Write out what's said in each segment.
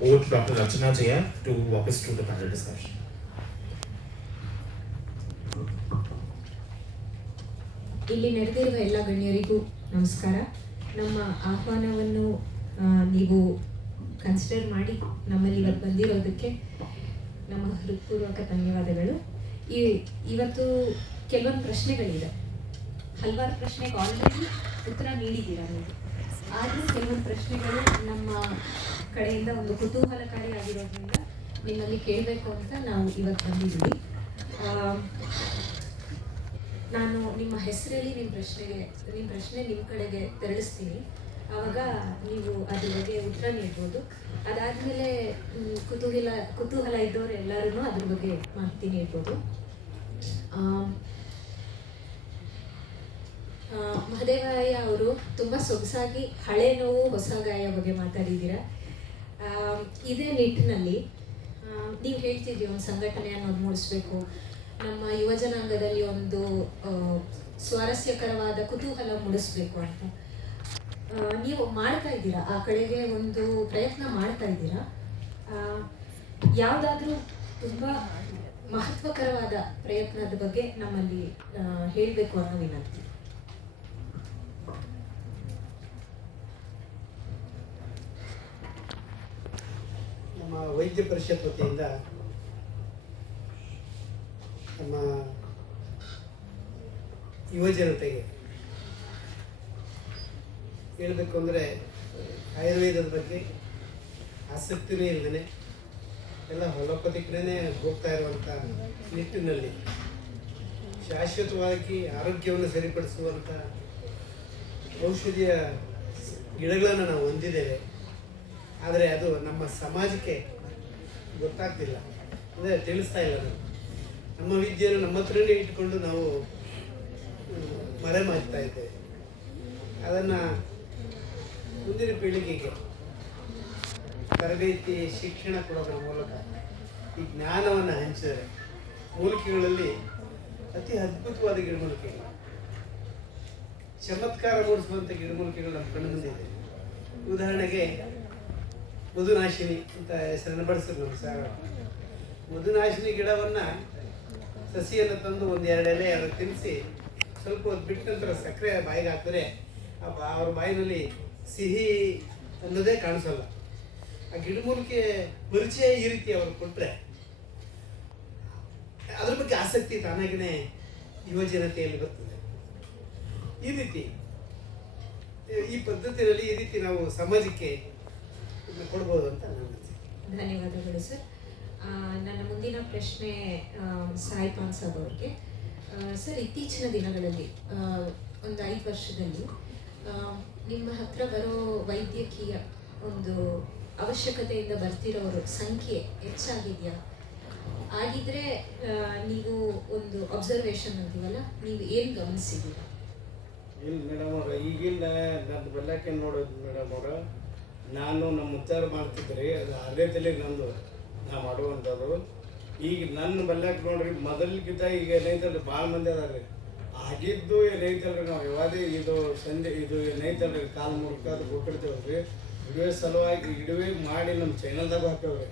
over to Dr. Rachana Jaya to walk us through the panel discussion. ಇಲ್ಲಿ ನೆರೆದಿರುವ ಎಲ್ಲ ಗಣ್ಯರಿಗೂ ನಮಸ್ಕಾರ. ನಮ್ಮ ಆಹ್ವಾನವನ್ನು ನೀವು ಕನ್ಸಿಡರ್ ಮಾಡಿ ನಮ್ಮಲ್ಲಿ ಇವತ್ತು ಬಂದಿರೋದಕ್ಕೆ ನಮ್ಮ ಹೃತ್ಪೂರ್ವಕ ಧನ್ಯವಾದಗಳು. ಇವತ್ತು ಕೆಲವೊಂದು ಪ್ರಶ್ನೆಗಳಿದೆ. ಹಲವಾರು ಪ್ರಶ್ನೆಗೆ ಆಲ್ರೆಡಿ ಉತ್ತರ ನೀಡಿದ್ದೀರಾ ನೀವು. ಆದರೂ ಕೆಲವೊಂದು ಪ್ರಶ್ನೆಗಳು ನಮ್ಮ ಕಡೆಯಿಂದ ಒಂದು ಕುತೂಹಲಕಾರಿಯಾಗಿರೋದ್ರಿಂದ ನಿಮ್ಮಲ್ಲಿ ಕೇಳಬೇಕು ಅಂತ ನಾವು ಇವತ್ತು ಬಂದಿದ್ದೀವಿ. ನಾನು ನಿಮ್ಮ ಹೆಸರಲ್ಲಿ ನಿಮ್ಮ ಪ್ರಶ್ನೆ ನಿಮ್ಮ ಕಡೆಗೆ ತೆರಳಿಸ್ತೀನಿ. ಆವಾಗ ನೀವು ಅದ್ರ ಬಗ್ಗೆ ಉತ್ತರ ನೀಡ್ಬೋದು. ಅದಾದಮೇಲೆ ಕುತೂಹಲ ಇದ್ದವರು ಎಲ್ಲರೂ ಅದ್ರ ಬಗ್ಗೆ ಮಾಹಿತಿ ನೀಡ್ಬೋದು. ಮಹದೇವಯ್ಯ ಅವರು ತುಂಬ ಸೊಗಸಾಗಿ ಹಳೆ ನೋವು ಹೊಸ ಗಾಯ ಬಗ್ಗೆ ಮಾತಾಡಿದ್ದೀರಾ. ಇದೇ ನಿಟ್ಟಿನಲ್ಲಿ ನೀವು ಹೇಳ್ತಿದ್ರಿ ಒಂದು ಸಂಘಟನೆ ಅನ್ನೋದು ಮೂಡಿಸ್ಬೇಕು, ನಮ್ಮ ಯುವಜನಾಂಗದಲ್ಲಿ ಒಂದು ಸ್ವಾರಸ್ಯಕರವಾದ ಕುತೂಹಲ ಮೂಡಿಸ್ಬೇಕು ಅಂತ ನೀವು ಮಾಡ್ತಾ ಇದ್ದೀರಾ. ಆ ಕಡೆಗೆ ಒಂದು ಪ್ರಯತ್ನ ಮಾಡ್ತಾ ಇದ್ದೀರಾ. ಯಾವುದಾದ್ರೂ ತುಂಬ ಮಹತ್ವಕರವಾದ ಪ್ರಯತ್ನದ ಬಗ್ಗೆ ನಮ್ಮಲ್ಲಿ ಹೇಳಬೇಕು ಅನ್ನೋ ವಿನಂತಿ. ನಮ್ಮ ವೈದ್ಯ ಪರಿಷತ್ ವತಿಯಿಂದ ನಮ್ಮ ಯುವ ಜನತೆಗೆ ಹೇಳಬೇಕು ಅಂದರೆ, ಆಯುರ್ವೇದದ ಬಗ್ಗೆ ಆಸಕ್ತಿನೇ ಇಲ್ಲದೇ ಎಲ್ಲ ಹೊಲೋಪತಿಕನೇ ಹೋಗ್ತಾ ಇರುವಂಥ ನಿಟ್ಟಿನಲ್ಲಿ ಶಾಶ್ವತವಾಗಿ ಆರೋಗ್ಯವನ್ನು ಸರಿಪಡಿಸುವಂಥ ಔಷಧಿಯ ಗಿಡಗಳನ್ನು ನಾವು ಹೊಂದಿದ್ದೇವೆ. ಆದರೆ ಅದು ನಮ್ಮ ಸಮಾಜಕ್ಕೆ ಗೊತ್ತಾಗ್ತಿಲ್ಲ, ಅಂದರೆ ತಿಳಿಸ್ತಾ ಇಲ್ಲ. ನಮ್ಮ ವಿದ್ಯೆಯನ್ನು ನಮ್ಮ ಹತ್ರನೇ ಇಟ್ಕೊಂಡು ನಾವು ಮರೆ ಮಾಡ್ತಾ ಇದ್ದೇವೆ. ಅದನ್ನು ಮುಂದಿನ ಪೀಳಿಗೆಗೆ ತರಬೇತಿ ಶಿಕ್ಷಣ ಕೊಡೋದ್ರ ಮೂಲಕ ಈ ಜ್ಞಾನವನ್ನು ಹಂಚಿದರೆ, ಮೂಲಿಕೆಗಳಲ್ಲಿ ಅತಿ ಅದ್ಭುತವಾದ ಗಿಡಮೂಲಿಕೆಗಳು, ಚಮತ್ಕಾರ ಮೂಡಿಸುವಂಥ ಗಿಡಮೂಲಿಕೆಗಳು ನಮ್ಮ ಕಣ್ಣು ಮುಂದೆ ಇದೆ. ಉದಾಹರಣೆಗೆ ಮಧುನಾಶಿನಿ ಅಂತ ಹೆಸರನ್ನು ಬಳಸಿದ್ರು ನಮ್ಮ ಸಾರ. ಮಧುನಾಶಿನಿ ಗಿಡವನ್ನು ಸಸಿಯನ್ನು ತಂದು ಒಂದು 2 ಎಲೆ ಅವರು ತಿನ್ನಿಸಿ ಸ್ವಲ್ಪ ಹೊತ್ತು ಬಿಟ್ಟ ನಂತರ ಸಕ್ಕರೆ ಬಾಯಿಗೆ ಹಾಕಿದ್ರೆ ಅವ್ರ ಬಾಯಿನಲ್ಲಿ ಸಿಹಿ ಅನ್ನೋದೇ ಕಾಣಿಸಲ್ಲ. ಆ ಗಿಡಮೂಲಿಕೆ ಪರಿಚಯ ಈ ರೀತಿ ಅವರು ಕೊಟ್ಟರೆ ಅದ್ರ ಬಗ್ಗೆ ಆಸಕ್ತಿ ತಾನಾಗಿನೇ ಯುವ ಜನತೆಯಲ್ಲಿ ಬರ್ತದೆ. ಈ ರೀತಿ ಈ ಪದ್ಧತಿಯಲ್ಲಿ ಈ ರೀತಿ ನಾವು ಸಮಾಜಕ್ಕೆ ಕೊಡ್ಬೋದು ಅಂತ ನಾನು ಧನ್ಯವಾದಗಳು ಸರ್. ನನ್ನ ಮುಂದಿನ ಪ್ರಶ್ನೆ ಸಾಯಿ ಪಾನ್ಸಾಬ್ ಅವ್ರಿಗೆ. ಸರ್, ಇತ್ತೀಚಿನ ದಿನಗಳಲ್ಲಿ ಒಂದು 5 ವರ್ಷದಲ್ಲಿ ನಿಮ್ಮ ಹತ್ರ ಬರೋ ವೈದ್ಯಕೀಯ ಒಂದು ಅವಶ್ಯಕತೆಯಿಂದ ಬರ್ತಿರೋರು ಸಂಖ್ಯೆ ಹೆಚ್ಚಾಗಿದೆಯಾ? ಆಗಿದ್ರೆ ನೀವು ಒಂದು ಅಬ್ಸರ್ವೇಷನ್ ಅಂತೀವಲ್ಲ, ನೀವು ಏನು ಗಮನಿಸಿದ್ದೀರಾ? ಇಲ್ಲ ಮೇಡಮ್ ಅವ್ರ, ಈಗಿನ ನನ್ನ ಬೆಲ್ಲಕ್ಕೆ ನೋಡೋದು ಮೇಡಮ್ ಅವ್ರ, ನಾನು ನಮ್ಮ ಮುತ್ತಾರು ಮಾಡ್ತಿದ್ರಿ, ಅದು ಅದೇ ತಲೆ ನಂದು ನಾ ಮಾಡುವಂಥದ್ದು. ಈಗ ನನ್ನ ಬೆಲ್ಲಕ್ಕೆ ನೋಡ್ರಿ, ಮೊದಲಿಗಿಂತ ಈಗ ಏನೈತಲ್ರಿ ಭಾಳ ಮಂದಿ ಅದಾರ. ಆಗಿದ್ದು ಏನೈತಲ್ರಿ, ನಾವು ಯಾವಾಗೇ ಇದು ಸಂಜೆ ಇದು ಏನೈತಲ್ರಿ ಕಾಲು ಮೂಲಕ ಅದು ಕೊಟ್ಟಿರ್ತೇವಲ್ರಿ, ಇಡುವೆ ಸಲುವಾಗಿ ಇಡುವೆ ಮಾಡಿ ನಮ್ಮ ಚಾನಲ್ದಾಗ ಹಾಕೇವ್ರಿ.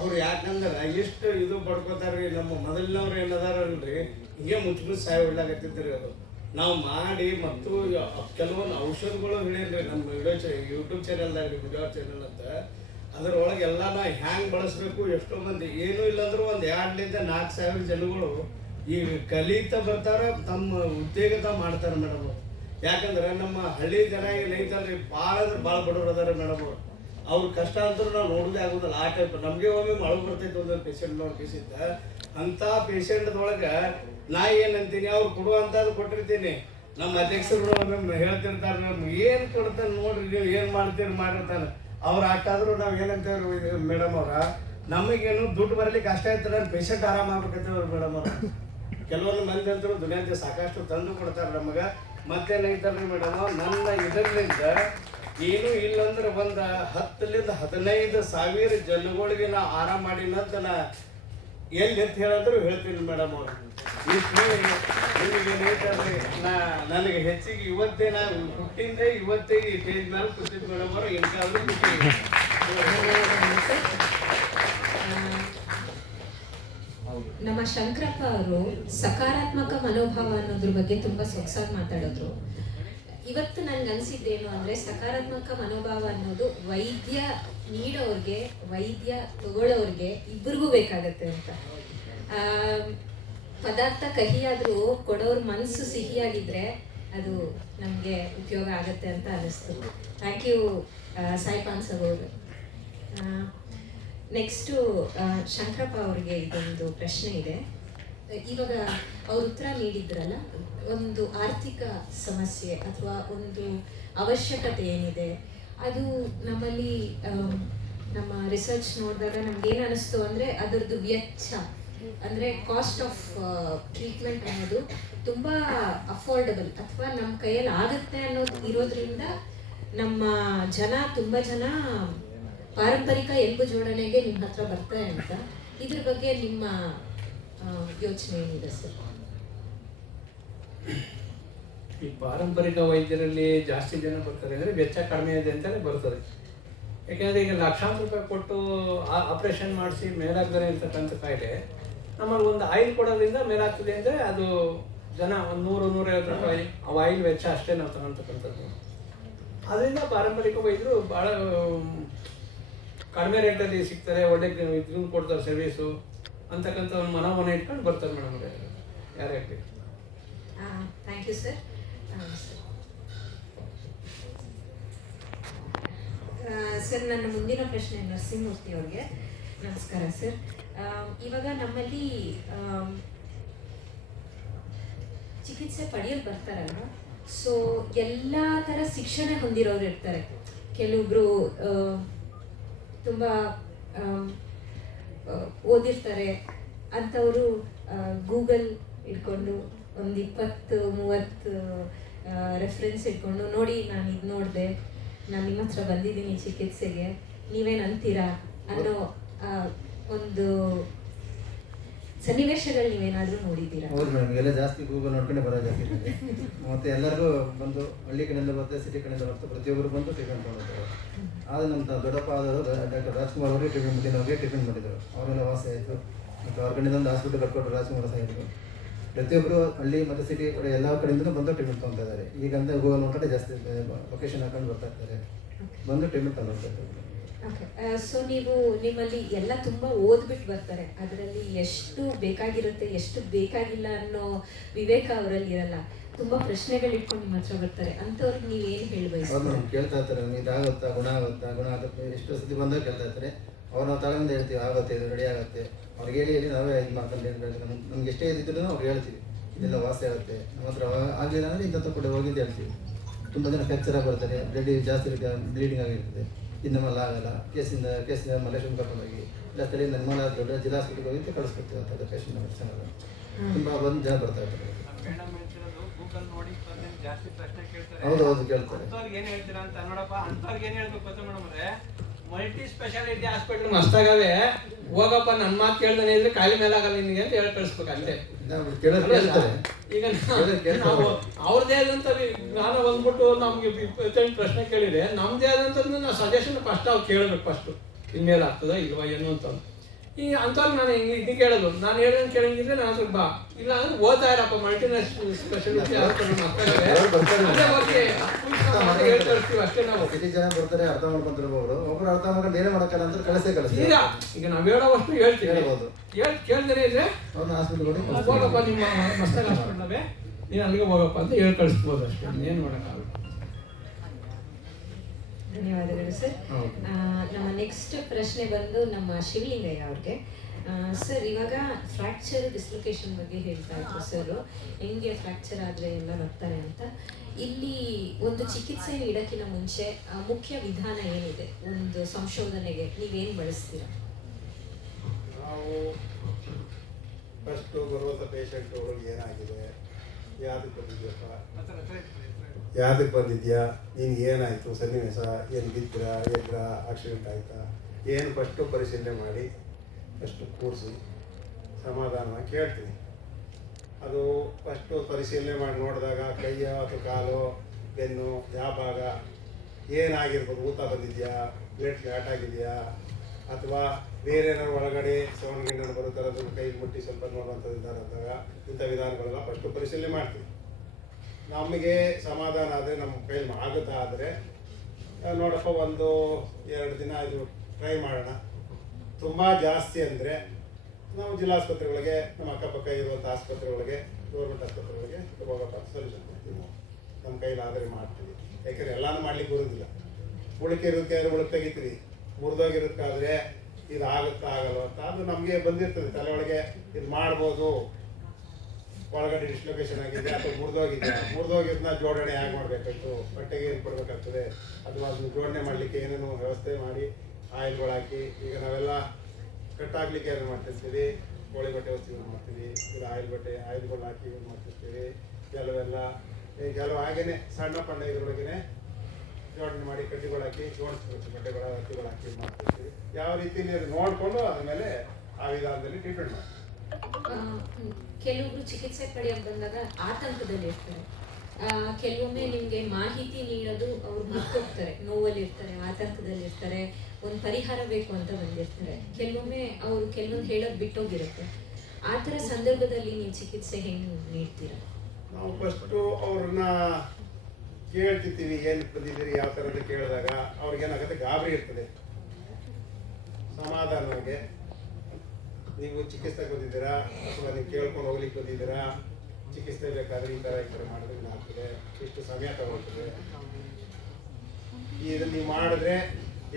ಅವ್ರು ಯಾಕಂದ್ರೆ ಎಷ್ಟು ಇದು ಪಡ್ಕೋತಾರ್ರಿ, ನಮ್ಮ ಮೊದಲಿನವ್ರು ಏನದಾರಲ್ರಿ ಹಿಂಗೆ ಮುಚ್ಚಿಬಿಟ್ಟು ಸಾಯಿ ಒಳ್ಳಾಗತ್ತಿದ್ರಿ. ಅದು ನಾವು ಮಾಡಿ ಮತ್ತು ಕೆಲವೊಂದು ಔಷಧಗಳು ಹೇಳಿದ್ರಿ ನಮ್ಮ ಯೂಟ್ಯೂಬ್ ಚಾನಲ್ದಾಗ ರೀ, ಗುಜರಾತ್ ಚಾನಲ್ ಅಂತ. ಅದರೊಳಗೆ ಎಲ್ಲನ ಹ್ಯಾಂಗೆ ಬಳಸಬೇಕು, ಎಷ್ಟೋ ಮಂದಿ ಏನೂ ಇಲ್ಲಾಂದ್ರೂ ಒಂದು 2,000-4,000 ಜನಗಳು ಈಗ ಕಲಿತಾ ಬರ್ತಾರೆ, ತಮ್ಮ ಉದ್ಯೋಗ ತಾವು ಮಾಡ್ತಾರೆ ಮೇಡಮ್ ಅವರು. ಯಾಕಂದ್ರೆ ನಮ್ಮ ಹಳ್ಳಿ ಜನ ಏನೈತಲ್ರಿ ಭಾಳ ಅಂದ್ರೆ ಭಾಳ ಬಡವ್ರು ಅದಾರ ಮೇಡಮ್ ಅವರು. ಅವ್ರ ಕಷ್ಟ ಅಂತೂ ನಾವು ನೋಡೋದೇ ಆಗೋದಿಲ್ಲ. ಆ ಟೈಪ್ ನಮಗೆ ಒಮ್ಮೆ ಮಳೆ ಬರ್ತೈತೆ ಒಂದೊಂದು ಪೇಷಂಟ್ ನೋಡಿ ಕೇಸಿದ್ದ ಅಂಥ ಪೇಷಂಟ್ದೊಳಗೆ ನಾ ಏನಂತೀನಿ, ಅವ್ರು ಕೊಡುವಂಥದ್ದು ಕೊಟ್ಟಿರ್ತೀನಿ. ನಮ್ಮ ಅಧ್ಯಕ್ಷರು ಒಮ್ಮೆ ಹೇಳ್ತಿರ್ತಾರೆ, ನಮ್ಗೆ ಏನು ಕೊಡ್ತಾನೆ ನೋಡ್ರಿ, ನೀವು ಏನು ಮಾಡ್ತೀರಿ ಮಾಡಿರ್ತಾನೆ. ಅವ್ರು ಹಾಕಾದ್ರು ನಾವು ಏನಂತೇವ್ರಿ ಮೇಡಮ್ ಅವ್ರ, ನಮಗೇನು ದುಡ್ಡು ಬರ್ಲಿಕ್ಕೆ ಅಷ್ಟೇ ಇರ್ತಾರೆ, ಪೇಷಂಟ್ ಆರಾಮಾಗ್ಬೇಕಂತೇವ್ರಿ ಮೇಡಮ್ ಅವ್ರ. ಕೆಲವೊಂದು ಮಂದಿ ಅಂತರೂ ದುನಿಯಾದ ಸಾಕಷ್ಟು ತಂದು ಕೊಡ್ತಾರೆ ನಮಗೆ. ಮತ್ತೇನೈತಲ್ರಿ ಮೇಡಮ್, ನನ್ನ ಇದರಿಂದ ಏನೂ ಇಲ್ಲಂದ್ರೆ ಒಂದು 10,000-15,000 ಜನಗಳಿಗೆ ನಾ ಆರಾಮ ಮಾಡಿನಂತ ನಾ ಎಲ್ಲಿ ಅಂತ ಹೇಳಿದ್ರು ಹೇಳ್ತೀನಿ ಮೇಡಮ್ ಅವರು. ನಿಮಗೇನೈತಲ್ರಿ, ನನಗೆ ಹೆಚ್ಚಿಗೆ ಇವತ್ತೇ ನಾನು ಹುಟ್ಟಿಂದೆ ಇವತ್ತೇ ಈ ಸ್ಟೇಜ್ ಮೇಲೆ ಕೂತಿದ್ದು ಮೇಡಮ್ ಅವರು. ಎಂಟಾದ್ರೂ ನಮ್ಮ ಶಂಕರಪ್ಪ ಅವರು ಸಕಾರಾತ್ಮಕ ಮನೋಭಾವ ಅನ್ನೋದ್ರ ಬಗ್ಗೆ ತುಂಬ ಸೊಗಸಾಗಿ ಮಾತಾಡಿದ್ರು. ಇವತ್ತು ನನ್ಗೆ ಅನಿಸಿದ್ದೇನು ಅಂದರೆ, ಸಕಾರಾತ್ಮಕ ಮನೋಭಾವ ಅನ್ನೋದು ವೈದ್ಯ ನೀಡೋರಿಗೆ, ವೈದ್ಯ ತಗೊಳ್ಳೋರಿಗೆ ಇಬ್ಬರಿಗೂ ಬೇಕಾಗತ್ತೆ ಅಂತ. ಪದಾರ್ಥ ಕಹಿಯಾದರೂ ಕೊಡೋರ ಮನಸ್ಸು ಸಿಹಿಯಾಗಿದ್ದರೆ ಅದು ನಮಗೆ ಉಪಯೋಗ ಆಗುತ್ತೆ ಅಂತ ಅನ್ನಿಸ್ತು. ಥ್ಯಾಂಕ್ ಯು ಸಾಯಿಪಾನ್ ಸರ್ ಅವರು. ನೆಕ್ಸ್ಟು ಶಂಕರಪ್ಪ ಅವರಿಗೆ ಇದೊಂದು ಪ್ರಶ್ನೆ ಇದೆ. ಇವಾಗ ಅವ್ರು ಉತ್ತರ ನೀಡಿದ್ರಲ್ಲ, ಒಂದು ಆರ್ಥಿಕ ಸಮಸ್ಯೆ ಅಥವಾ ಒಂದು ಅವಶ್ಯಕತೆ ಏನಿದೆ ಅದು ನಮ್ಮಲ್ಲಿ ನಮ್ಮ ರಿಸರ್ಚ್ ನೋಡಿದಾಗ ನಮ್ಗೇನು ಅನ್ನಿಸ್ತು ಅಂದರೆ, ಅದರದ್ದು ವೆಚ್ಚ ಅಂದರೆ ಕಾಸ್ಟ್ ಆಫ್ ಟ್ರೀಟ್ಮೆಂಟ್ ಅನ್ನೋದು ತುಂಬ ಅಫೋರ್ಡಬಲ್ ಅಥವಾ ನಮ್ಮ ಕೈಯಲ್ಲಿ ಆಗುತ್ತೆ ಅನ್ನೋದು ಇರೋದ್ರಿಂದ ನಮ್ಮ ತುಂಬ ಜನ ಪಾರಂಪರಿಕ ಎಲುಬು ಜೋಡಣೆಗೆ ನಿಮ್ಮ ಹತ್ರ ಬರ್ತಾರೆ ಅಂತ. ಇದ್ರ ಬಗ್ಗೆ ನಿಮ್ಮ ಯೋಚನೆ ಏನಿದೆ ಸರ್? ಈ ಪಾರಂಪರಿಕ ವೈದ್ಯರಲ್ಲಿ ಜಾಸ್ತಿ ಜನ ಬರ್ತಾರೆ ಅಂದರೆ ವೆಚ್ಚ ಕಡಿಮೆ ಇದೆ ಅಂತಲೇ ಬರ್ತದೆ. ಯಾಕೆಂದರೆ ಈಗ ಲಕ್ಷಾಂತರ ರೂಪಾಯಿ ಕೊಟ್ಟು ಆಪ್ರೇಷನ್ ಮಾಡಿಸಿ ಮೇಲಾಗದೇ ಇರ್ತಕ್ಕಂಥ ಕಾಯಿಲೆ ನಮ್ಮಲ್ಲಿ ಒಂದು ಆಯಿಲ್ ಕೊಡೋದ್ರಿಂದ ಮೇಲಾಗ್ತದೆ ಅಂದರೆ ಅದು ಜನ ಒಂದು 100-150 ರೂಪಾಯಿ ಆ ಆಯಿಲ್ ವೆಚ್ಚ ಅಷ್ಟೇ ನಾವು ತಗೊಳ್ತಕ್ಕಂಥದ್ದು. ಅದರಿಂದ ಪಾರಂಪರಿಕ ವೈದ್ಯರು ಭಾಳ ಕಡಿಮೆ ರೇಟಲ್ಲಿ ಸಿಗ್ತಾರೆ, ಒಳ್ಳೆ ಇದನ್ನು ಕೊಡ್ತಾರೆ ಸರ್ವೀಸು ಅಂತಕ್ಕಂಥ ಒಂದು ಮನೋಭಾವನೆ ಇಟ್ಕೊಂಡು ಬರ್ತಾರೆ ಮೇಡಮ್ ಯಾರೇ ಆಗಲಿ. Thank you sir. ಸರ್, ನನ್ನ ಮುಂದಿನ ಪ್ರಶ್ನೆ ನರಸಿಂಹಮೂರ್ತಿ ಅವ್ರಿಗೆ. ನಮಸ್ಕಾರ ಸರ್. ಇವಾಗ ನಮ್ಮಲ್ಲಿ ಚಿಕಿತ್ಸೆ ಪಡೆಯಲು ಬರ್ತಾರಲ್ವ, ಸೊ ಎಲ್ಲ ಥರ ಶಿಕ್ಷಣ ಹೊಂದಿರೋರು ಇರ್ತಾರೆ. ಕೆಲವೊಬ್ರು ತುಂಬ ಓದಿರ್ತಾರೆ, ಅಂಥವರು ಗೂಗಲ್ ಇಟ್ಕೊಂಡು ಒಂದು 20-30 ರೆಫರೆನ್ಸ್ ಇಟ್ಕೊಂಡು, ನೋಡಿ ನಾನು ಇದು ನೋಡಿದೆ, ನಾನು ನಿಮ್ಮ ಹತ್ರ ಬಂದಿದ್ದೀನಿ ಚಿಕಿತ್ಸೆಗೆ, ನೀವೇನು ಅಂತೀರಾ ಅನ್ನೋ ಒಂದು ಸನ್ನಿವೇಶಗಳು ನೀವೇನಾದರೂ ನೋಡಿದ್ದೀರಾ? ಹೌದು ಮೇಡಮ್, ಎಲ್ಲ ಜಾಸ್ತಿ ಗೂಗಲ್ ನೋಡ್ಕೊಂಡೆ ಬರೋ ಜಾಸ್ತಿ ಇದೆ. ಮತ್ತು ಎಲ್ಲರಿಗೂ ಬಂದು ಹಳ್ಳಿ ಕಡೆಯಿಂದ ಬರ್ತದೆ, ಸಿಟಿ ಕಡೆಯಿಂದ ಬರ್ತದೆ, ಪ್ರತಿಯೊಬ್ಬರು ಬಂದು ಟ್ರೀಟ್ಮೆಂಟ್ ಮಾಡ್ತಾರೆ. ಆದರೆ ನಮ್ಮ ದೊಡ್ಡಪ್ಪ ಆದವರು ಡಾಕ್ಟರ್ ರಾಜ್ಕುಮಾರ್ ಅವರಿಗೆ ಟ್ರೀಟ್ಮೆಂಟ್ ಮಾಡಿದರು. ಅವರೆಲ್ಲ ವಾಸಿ ಆಯಿತು. ಮತ್ತು ಅವ್ರ ಕಡೆಯಿಂದ ಒಂದು ಹಾಸ್ಪಿಟಲ್ ಕಟ್ಕೊಟ್ಟು ರಾಜ್ಕುಮಾರ್ ಸಾಹಿತ್ಯರು ಪ್ರತಿಯೊಬ್ಬರು ಹಳ್ಳಿ ಮತ್ತು ಸಿಟಿ ಕಡೆ ಎಲ್ಲ ಕಡೆಯಿಂದ ಬಂದು ಟ್ರೀಟ್ಮೆಂಟ್ ತೊಗೊತಾ ಇದ್ದಾರೆ. ಈಗ ಅಂದರೆ ಗೂಗಲ್ ನೋಡ್ಕೊಂಡೆ ಜಾಸ್ತಿ ಲೊಕೇಶನ್ ಹಾಕೊಂಡು ಬರ್ತಾ ಇರ್ತಾರೆ, ಬಂದು ಟ್ರೀಟ್ಮೆಂಟ್ ತಗೊಳ್ತಾ ಇರ್ತಾರೆ. ಓಕೆ, ಸೊ ನಿಮ್ಮಲ್ಲಿ ಎಲ್ಲ ತುಂಬ ಓದ್ಬಿಟ್ಟು ಬರ್ತಾರೆ, ಅದರಲ್ಲಿ ಎಷ್ಟು ಬೇಕಾಗಿರುತ್ತೆ ಎಷ್ಟು ಬೇಕಾಗಿಲ್ಲ ಅನ್ನೋ ವಿವೇಕ ಅವರಲ್ಲಿ ಇರಲ್ಲ. ತುಂಬ ಪ್ರಶ್ನೆಗಳು ಇಟ್ಕೊಂಡು ನಿಮ್ಮ ಹತ್ರ ಬರ್ತಾರೆ, ಅಂಥವ್ರಿಗೆ ನೀವು ಏನು ಹೇಳಬಯಸ್ತೀರಿ? ಅವ್ರು ನಮ್ಗೆ ಕೇಳ್ತಾ ಇರ್ತಾರೆ, ಇದಾಗುತ್ತಾ, ಗುಣ ಆಗುತ್ತೆ, ಎಷ್ಟು ಸತಿ ಬಂದಾಗ ಕೇಳ್ತಾ ಇರ್ತಾರೆ. ಅವ್ರು ನಾವು ತಗೊಂಡು ಹೇಳ್ತೀವಿ, ಆಗುತ್ತೆ, ಇದು ರೆಡಿ ಆಗುತ್ತೆ. ಅವ್ರಿಗೆ ಹೇಳಿ ನಾವೇ ಇದು ಮಾಡ್ಕೊಂಡು ನಮ್ಗೆ ಎಷ್ಟೇ ಇದ್ದಿದ್ರು ಅವ್ರು ಹೇಳ್ತೀವಿ, ಇದೆಲ್ಲ ವಾಸಿ ಆಗುತ್ತೆ. ನಮ್ಮ ಹತ್ರ ಆಗಲಿಲ್ಲ ಅಂದರೆ ಇಂಥ ಕೂಡ ಹೋಗಿದ್ದು ಹೇಳ್ತೀವಿ. ತುಂಬ ಜನ ಫ್ರ್ಯಾಕ್ಚರಾಗಿ ಬರ್ತಾರೆ, ಬ್ಲಡ್ ಜಾಸ್ತಿ ಬ್ಲೀಡಿಂಗ್ ಆಗಿರ್ತದೆ, ಇದು ನಮ್ಮಲ್ಲಿ ಆಗಲ್ಲ, ಕೇಸಿಂದ ಮಲೇಶ್ವರಂ ಕರ್ಕೊಂಡೋಗಿ ಇಲ್ಲ ಸ್ಥಳೀಯ ನಿರ್ಮಲ ದೊಡ್ಡ ಜಿಲ್ಲಾ ಆಸ್ಪತ್ರೆಗೆ ಹೋಗಿ ಕಳಿಸ್ಕೊಡ್ತೀವಿ ಅಂತ ಪೇಷಂಟ್ ಚೆನ್ನಾಗಿ ತುಂಬ ಬಂದು ಜನ ಬರ್ತಾ ಇರ್ತಾರೆ. ಹೌದು ಕೇಳ್ತಾರೆ. ಮಲ್ಟಿ ಸ್ಪೆಷಾಲಿಟಿ ಹಾಸ್ಪಿಟಲ್ ಮಸ್ತಾಗವೆ, ಹೋಗಪ್ಪ ನನ್ನ ಮಾತು ಕೇಳ್ದಾನೆ ಇದ್ರೆ ಕಾಲಿ ಮೇಲೆ ಆಗಲ್ಲ ನಿನಗೆ ಅಂತ ಹೇಳಿ ಕಳಿಸ್ಬೇಕು ಅಷ್ಟೇ. ಈಗ ನಾವು ಅವ್ರದ್ದೇ ಆದಂತ ನಾನು ಬಂದ್ಬಿಟ್ಟು ನಮ್ಗೆ ಪ್ರಶ್ನೆ ಕೇಳಿದ್ರೆ ನಮ್ದೇ ಆದಂಥದ್ದು ನಾವು ಸಜೆಷನ್ ಫಸ್ಟ್ ಅವ್ರು ಕೇಳಬೇಕು, ಫಸ್ಟ್ ಇನ್ಮೇಲೆ ಆಗ್ತದ ಇಲ್ವಾ ಏನು ಅಂತ. ಈ ಅಂಥವ್ರು ನಾನು ಇದು ಕೇಳೋದು, ನಾನು ಹೇಳ್ದಂಗೆ ಕೇಳಂಗಿದ್ರೆ ನಾನು ಸ್ವಲ್ಪ ಇಲ್ಲ ಅಂದ್ರೆ ಓದ್ತಾ ಇರಪ್ಪ ಮಲ್ಟಿನ್ಯಾಷನಲ್ ಸ್ಪೆಷಾಲಿಟಿ ಹಾಸ್ಪಿಟಲ್ ಅಷ್ಟೇ. ನಾವು ಸಿಟಿ ಜನ ಬರ್ತಾರೆ, ಅರ್ಥ ಮಾಡ್ಕೊಂತಾರೆ, ಒಬ್ರು ಅರ್ಥ ಮಾಡ್ಕೊಂಡು ಏನೇ ಮಾಡೋಕ್ಕಲ್ಲ ಅಂತ ಕಳಿಸ್ತೀವಿ. ಈಗ ನಾವು ಹೇಳೋವಷ್ಟು ಹೇಳ್ತೀವಿ, ಹೇಳ್ಬೋದು. ಕೇಳ್ದೇನೆ ಇದ್ರೆ ಅವ್ರನ್ನ ಹಾಸ್ಪಿಟಲ್ ಹೋಗಪ್ಪ ನಿಮ್ಮ ಮಸ್ತಾಗ ಹಾಸ್ಪಿಟಲ್ವೇ ನೀನು ಅಲ್ಲಿಗೆ ಹೋಗಪ್ಪ ಅಂತ ಹೇಳಿ ಕಳಿಸ್ಬೋದು ಅಷ್ಟೇ, ಏನು ಮಾಡೋಕ್ಕಾಗಲ್ಲ. ಧನ್ಯವಾದಗಳು ಸರ್. ನಮ್ಮ ನೆಕ್ಸ್ಟ್ ಪ್ರಶ್ನೆ ಬಂದು ನಮ್ಮ ಶಿವಲಿಂಗಯ್ಯ ಅವ್ರಿಗೆ. ಸರ್, ಇವಾಗ ಫ್ರ್ಯಾಕ್ಚರ್ ಡಿಸ್ಲೊಕೇಶನ್ ಬಗ್ಗೆ ಹೇಳ್ತಾ ಇದ್ರು ಸರ್, ಹೆಂಗೆ ಫ್ರ್ಯಾಕ್ಚರ್ ಆದರೆ ಎಲ್ಲ ಬರ್ತಾರೆ ಅಂತ. ಇಲ್ಲಿ ಒಂದು ಚಿಕಿತ್ಸೆ ನೀಡೋಕ್ಕಿಂತ ಮುಂಚೆ ಮುಖ್ಯ ವಿಧಾನ ಏನಿದೆ ಒಂದು ಸಂಶೋಧನೆಗೆ ನೀವೇನು ಬಳಸ್ತೀರಾ? ನಾವು ಫಸ್ಟು ಬರುವಂಥ ಪೇಷಂಟು ಏನಾಗಿದೆ, ಯಾವ್ದಕ್ಕೆ ಬಂದಿದ್ಯಾ, ನಿನ್ಗೆ ಏನಾಯಿತು ಸನ್ನಿವೇಶ, ಏನು ಬಿದ್ರಾ ಎದ್ರಾ, ಆಕ್ಸಿಡೆಂಟ್ ಆಯಿತಾ, ಏನು ಫಸ್ಟು ಪರಿಶೀಲನೆ ಮಾಡಿ ಫಸ್ಟು ಕೂರಿಸಿ ಸಮಾಧಾನವಾಗಿ ಕೇಳ್ತೀನಿ. ಅದು ಫಸ್ಟು ಪರಿಶೀಲನೆ ಮಾಡಿ ನೋಡಿದಾಗ ಕೈಯ ಅಥವಾ ಕಾಲು, ಬೆನ್ನು, ಯಾವ ಭಾಗ ಏನಾಗಿರ್ಬೋದು, ಊತ ಬಂದಿದೆಯಾ, ಬ್ಲಡ್ ಕ್ಲಾಟ್ ಆಗಿದೆಯಾ, ಅಥವಾ ಬೇರೆ ಏನಾದ್ರು ಒಳಗಡೆ ಸೌಂಡ್ಗಿಣ್ಣು ಬರೋ ಥರದ್ದು ಕೈ ಮುಟ್ಟಿ ಸ್ವಲ್ಪ ನೋಡುವಂಥದ್ದು ಅಂದಾಗ ಇಂಥ ವಿಧಾನಗಳೆಲ್ಲ ಫಸ್ಟು ಪರಿಶೀಲನೆ ಮಾಡ್ತೀವಿ. ನಮಗೆ ಸಮಾಧಾನ ಆದರೆ ನಮ್ಮ ಕೈಲಿ ಆಗುತ್ತಾ ಆದರೆ ನೋಡಪ್ಪ 1-2 ದಿನ ಇದು ಟ್ರೈ ಮಾಡೋಣ. ತುಂಬ ಜಾಸ್ತಿ ಅಂದರೆ ನಾವು ಜಿಲ್ಲಾಸ್ಪತ್ರೆಗಳಿಗೆ, ನಮ್ಮ ಅಕ್ಕಪಕ್ಕ ಇರುವಂಥ ಆಸ್ಪತ್ರೆಗಳಿಗೆ, ಗೌರ್ಮೆಂಟ್ ಆಸ್ಪತ್ರೆಗಳಿಗೆ ಹೋಗಪ್ಪ ಸೊಲ್ಯೂಷನ್ ಕೊಡ್ತೀವಿ. ನಾವು ನಮ್ಮ ಕೈಲಾದರೆ ಮಾಡ್ತೀವಿ. ಯಾಕೆಂದರೆ ಎಲ್ಲನೂ ಮಾಡ್ಲಿಕ್ಕೆ ಬರೋದಿಲ್ಲ. ಉಳುಕಿರುತ್ತೆ ಅಂದರೆ ಉಳುಕು ತೆಗಿತೀವಿ, ಮುರಿದೋಗಿರುತ್ತಾದರೆ ಇದು ಆಗುತ್ತಾ ಆಗಲ್ಲ ಅಂತ ಅದು ನಮಗೆ ಬಂದಿರ್ತದೆ ತಲೆ ಒಳಗೆ. ಇದು ಮಾಡ್ಬೋದು, ಒಳಗಡೆ ಡಿಸ್ಲೊಕೇಶನ್ ಆಗಿದೆ ಅಥವಾ ಮುರಿದೋಗಿದ್ದನ್ನ ಜೋಡಣೆ ಹೇಗೆ ಮಾಡಬೇಕಾಯ್ತು, ಬಟ್ಟೆಗೆ ಏನು ಕೊಡಬೇಕಾಗ್ತದೆ, ಅಥವಾ ಅದನ್ನು ಜೋಡಣೆ ಮಾಡಲಿಕ್ಕೆ ಏನೇನು ವ್ಯವಸ್ಥೆ ಮಾಡಿ ಆಯಿಲ್ಗಳು ಹಾಕಿ. ಈಗ ನಾವೆಲ್ಲ ಕಟ್ಟಾಕ್ಲಿಕ್ಕೆ ಏನು ಮಾಡ್ತಿರ್ತೀವಿ, ಕೋಳಿ ಬಟ್ಟೆ ವಸ್ತು ಯೂಸ್ ಮಾಡ್ತೀವಿ, ಇಲ್ಲ ಆಯಿಲ್ಗಳು ಹಾಕಿ ಯೂಸ್ ಮಾಡ್ತಿರ್ತೀವಿ. ಕೆಲವು ಹಾಗೇನೆ ಸಣ್ಣ ಪಣ್ಣ ಇದ್ರೊಳಗೇನೆ ಜೋಡಣೆ ಮಾಡಿ ಕಡ್ಡಿಗಳು ಹಾಕಿ ಜೋಡಿಸ್ಬೇಕು, ಬಟ್ಟೆಗಳ ಹತ್ತಿಗಳು ಹಾಕಿ ಯೂಸ್ ಮಾಡ್ತಿರ್ತೀವಿ. ಯಾವ ರೀತಿಯಲ್ಲಿ ಅದು ನೋಡಿಕೊಂಡು ಅದ್ರ ಮೇಲೆ ಆ ವಿಧಾನದಲ್ಲಿ ಟ್ರೀಟ್ಮೆಂಟ್ ಮಾಡ್ತೀವಿ. ಕೆಲವೊಬ್ರು ಚಿಕಿತ್ಸೆ ಪಡೆಯೋಕೆ ಬಂದಾಗ ಆತಂಕದಲ್ಲಿ ಇರ್ತಾರೆ. ಕೆಲವೊಮ್ಮೆ ನಿಮಗೆ ಮಾಹಿತಿ ನೀಡೋದು ಅವ್ರು ಮರ್ತೋಗ್ತಾರೆ, ನೋವಲ್ಲಿ ಇರ್ತಾರೆ, ಆತಂಕದಲ್ಲಿ ಇರ್ತಾರೆ, ಒಂದು ಪರಿಹಾರ ಬೇಕು ಅಂತ ಬಂದಿರ್ತಾರೆ. ಕೆಲವೊಮ್ಮೆ ಅವರು ಕೆಲವೊಂದು ಹೇಳೋದು ಬಿಟ್ಟೋಗಿರುತ್ತೆ. ಆ ಥರ ಸಂದರ್ಭದಲ್ಲಿ ನೀವು ಚಿಕಿತ್ಸೆ ಹೆಂಗೆ ನೀಡ್ತೀರಾ? ನಾವು ಫಸ್ಟು ಅವ್ರನ್ನ ಕೇಳ್ತಿರ್ತೀವಿ, ಏನು ಬಂದಿದ್ದೀರಿ ಯಾವ ಥರದ್ದು ಕೇಳಿದಾಗ ಅವ್ರಿಗೇನಾಗುತ್ತೆ, ಗಾಬರಿ ಇರ್ತದೆ. ಸಮಾಧಾನವಾಗಿ ನೀವು ಚಿಕಿತ್ಸೆಗೆ ಬಂದಿದ್ದೀರಾ ಅಥವಾ ನೀವು ಕೇಳ್ಕೊಂಡು ಹೋಗ್ಲಿಕ್ಕೆ ಬಂದಿದ್ದೀರಾ, ಚಿಕಿತ್ಸೆ ಬೇಕಾದರೆ ಈ ಥರ ಮಾಡಿದ್ರೆ ಆಗ್ತದೆ, ಇಷ್ಟು ಸಮಯ ತಗೊಳ್ತದೆ, ಇದನ್ನು ನೀವು ಮಾಡಿದ್ರೆ.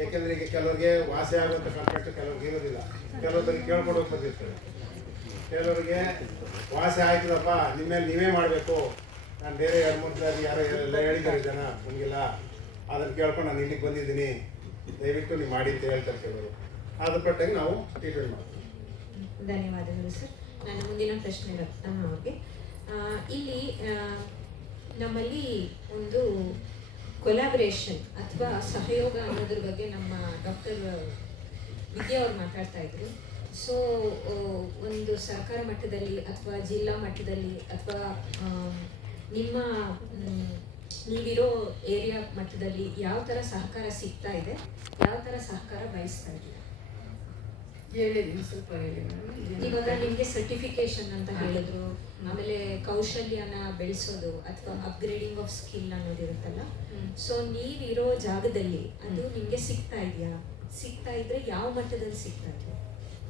ಏಕೆಂದರೆ ಈಗ ಕೆಲವ್ರಿಗೆ ವಾಸಿ ಆಗುವಂಥ ಕಾನ್ಸೆಪ್ಟ್ ಕೆಲವ್ರಿಗೆ ಇರೋದಿಲ್ಲ. ಕೆಲವ್ರಿಗೆ ಕೇಳ್ಕೊಂಡು ಹೋಗಿ ಬಂದಿರ್ತಾರೆ. ಕೆಲವರಿಗೆ ವಾಸಿ ಆಯ್ತದಪ್ಪ, ನಿಮ್ಮ ಮೇಲೆ ನೀವೇ ಮಾಡಬೇಕು, ನಾನು ಬೇರೆ 2-3 ಸಾರಿ ಯಾರೋ ಎಲ್ಲ ಹೇಳಿದ್ದಾರೆ ಜನ, ನಮಗಿಲ್ಲ, ಅದನ್ನು ಕೇಳ್ಕೊಂಡು ನಾನು ಇಲ್ಲಿಗೆ ಬಂದಿದ್ದೀನಿ, ದಯವಿಟ್ಟು ನೀವು ಮಾಡಿ ಅಂತ ಹೇಳ್ತಾರೆ ಕೆಲವರು. ಅದ್ರ ಪಟ್ಟಾಗಿ ನಾವು ಟ್ರೀಟ್ಮೆಂಟ್ ಮಾಡ್ತೀವಿ. ಧನ್ಯವಾದಗಳು ಸರ್. ನನ್ನ ಮುಂದಿನ ಪ್ರಶ್ನೆ ರತ್ನಮ್ಮ ಅವ್ರಿಗೆ. ಇಲ್ಲಿ ನಮ್ಮಲ್ಲಿ ಒಂದು ಕೊಲಾಬ್ರೇಷನ್ ಅಥವಾ ಸಹಯೋಗ ಅನ್ನೋದ್ರ ಬಗ್ಗೆ ನಮ್ಮ ಡಾಕ್ಟರ್ ವಿದ್ಯಾ ಅವ್ರು ಮಾತಾಡ್ತಾ ಇದ್ರು. ಸೊ ಒಂದು ಸರ್ಕಾರ ಮಟ್ಟದಲ್ಲಿ ಅಥವಾ ಜಿಲ್ಲಾ ಮಟ್ಟದಲ್ಲಿ ಅಥವಾ ನಿಮ್ಮ ನೀವಿರೋ ಏರಿಯಾ ಮಟ್ಟದಲ್ಲಿ ಯಾವ ಥರ ಸಹಕಾರ ಸಿಗ್ತಾ ಇದೆ, ಯಾವ ಥರ ಸಹಕಾರ ಬಯಸ್ತಾ ಇದ್ದೀರಾ? ಹೇಳಿದ್ದೀನಿ, ಸ್ವಲ್ಪ ಹೇಳಿ ಮೇಡಮ್. ಇವಾಗ ನಿಮಗೆ ಸರ್ಟಿಫಿಕೇಶನ್ ಅಂತ ಹೇಳಿದ್ರು, ಆಮೇಲೆ ಕೌಶಲ್ಯನ ಬೆಳೆಸೋದು ಅಥವಾ ಅಪ್ಗ್ರೇಡಿಂಗ್ ಆಫ್ ಸ್ಕಿಲ್ ಅನ್ನೋದಿರುತ್ತಲ್ಲ. ಸೊ ನೀವಿರೋ ಜಾಗದಲ್ಲಿ ಅದು ನಿಮಗೆ ಸಿಗ್ತಾ ಇದೆಯಾ? ಸಿಗ್ತಾ ಇದ್ರೆ ಯಾವ ಮಟ್ಟದಲ್ಲಿ ಸಿಗ್ತಾ ಇದೆ?